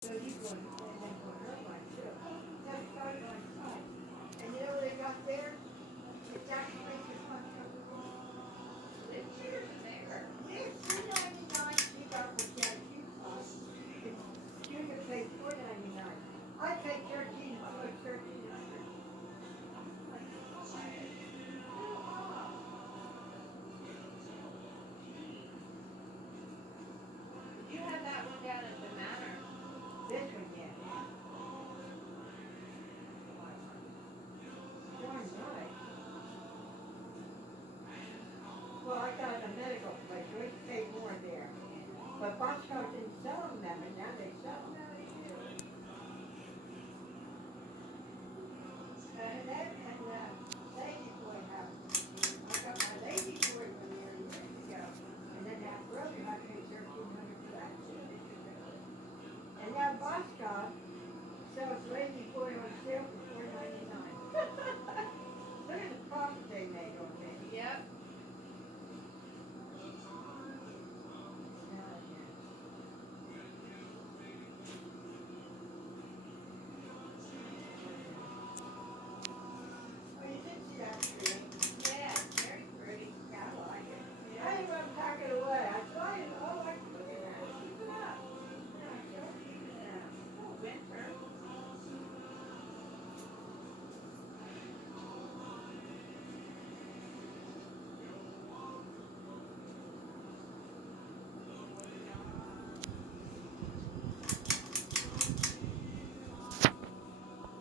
So he's going, and then for her one too. Just started on site. And you know what they got there? It's actually just one company. The cheers in there. Yes, $2.99 she got for Cherokee Plus. You can pay $4.99. I paid 13, almost 1,300. You had that one down at the manor. This one, yeah. Darn right. Well, I got a medical place, we paid more there. But Bosco didn't sell them then, and now they sell them. And that, and Lady Boy house. I got my Lady Boy one there years ago. And then that brother, I paid 1,300 for that too. And now Bosco sells Lady Boy on sale for $4.99. Look at the profit